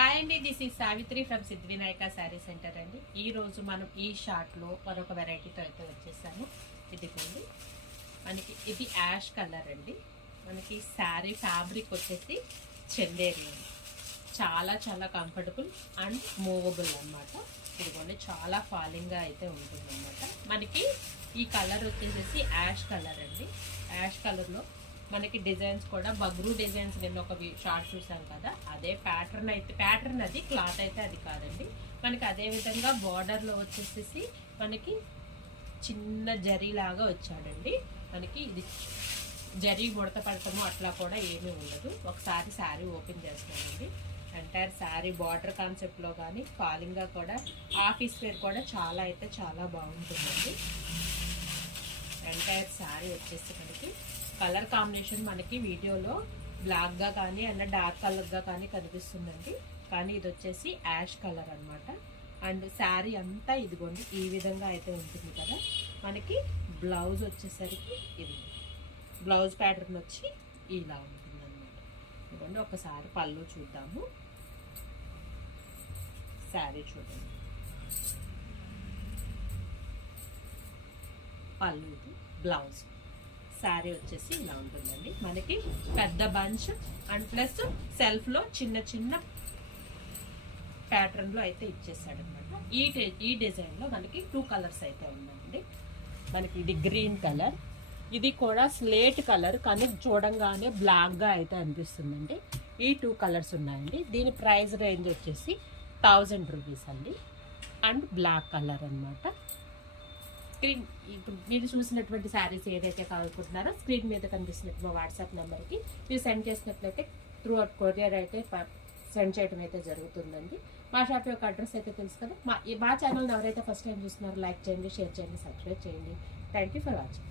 Hi అండి, this is Savitri from Siddhivinayak sari centre అండి. ఈరోజు మనం ఈ షార్ట్లో మరొక వెరైటీతో అయితే వచ్చేసాము. ఇదిగోండి, మనకి ఇది యాష్ కలర్ అండి. మనకి శారీ ఫ్యాబ్రిక్ వచ్చేసి చందేరి అండి. చాలా చాలా కంఫర్టబుల్ అండ్ మూవబుల్ అనమాట. ఇదిగోండి, చాలా ఫాలింగ్గా అయితే ఉంటుంది అనమాట. మనకి ఈ కలర్ వచ్చేసేసి యాష్ కలర్ అండి. యాష్ కలర్లో మనకి డిజైన్స్ కూడా బగ్రూ డిజైన్స్, నేను ఒక షార్ట్ చూసాం కదా, అదే ప్యాటర్న్ అది క్లాత్ అయితే అది కాదండి. మనకి అదే విధంగా బార్డర్లో వచ్చేసేసి మనకి చిన్న జరీ లాగా వచ్చాడండి. మనకి ఇది జరీ ముడత పడటము అట్లా కూడా ఏమీ ఉండదు. ఒకసారి శారీ ఓపెన్ చేస్తామండి. ఎంటైర్ శారీ బార్డర్ కాన్సెప్ట్లో కానీ ఫాలింగ్గా కూడా ఆఫీస్ వేర్ కూడా చాలా అయితే చాలా బాగుంటుందండి. ఎంటైర్ శారీ వచ్చేసి మనకి కలర్ కాంబినేషన్ మనకి వీడియోలో బ్లాక్గా కానీ అన్న డార్క్ కలర్గా కానీ కనిపిస్తుందండి. కానీ ఇది వచ్చేసి యాష్ కలర్ అనమాట. అండ్ శారీ అంతా ఇదిగోండి ఈ విధంగా అయితే ఉంటుంది కదా. మనకి బ్లౌజ్ వచ్చేసరికి ఇది బ్లౌజ్ ప్యాటర్న్ వచ్చి ఇలా ఉంటుంది అనమాట. ఇదిగోండి, ఒకసారి పళ్ళు చూద్దాము. శారీ చూడండి, పళ్ళు ఇది, బ్లౌజ్. శారీ వచ్చేసి ఇలా ఉంటుందండి. మనకి పెద్ద బంచ్ అండ్ ప్లస్ సెల్ఫ్లో చిన్న చిన్న ప్యాటర్న్లో అయితే ఇచ్చేసాడు అనమాట. ఈ డిజైన్లో మనకి 2 కలర్స్ అయితే ఉన్నాయండి. మనకి ఇది గ్రీన్ కలర్, ఇది కూడా స్లేట్ కలర్ కానీ చూడంగానే బ్లాక్గా అయితే అనిపిస్తుందండి. ఈ 2 కలర్స్ ఉన్నాయండి. దీని ప్రైస్ రేంజ్ వచ్చేసి 1000 రూపీస్ అండి. అండ్ బ్లాక్ కలర్ అనమాట. స్క్రీన్ ఇప్పుడు మీరు చూసినటువంటి శారీస్ ఏదైతే కావాలనుకుంటున్నారో స్క్రీన్ మీద కనిపిస్తున్నట్టు మా వాట్సాప్ నెంబర్కి మీరు సెండ్ చేసినట్లయితే త్రూ అవుట్ కొరియర్ అయితే సెండ్ చేయడం అయితే జరుగుతుందండి. మా షాప్ యొక్క అడ్రస్ అయితే తెలుసు కదా. మా ఛానల్ని ఎవరైతే ఫస్ట్ టైం చూస్తున్నారో లైక్ చేయండి, షేర్ చేయండి, సబ్స్క్రైబ్ చేయండి. Thank you for watching.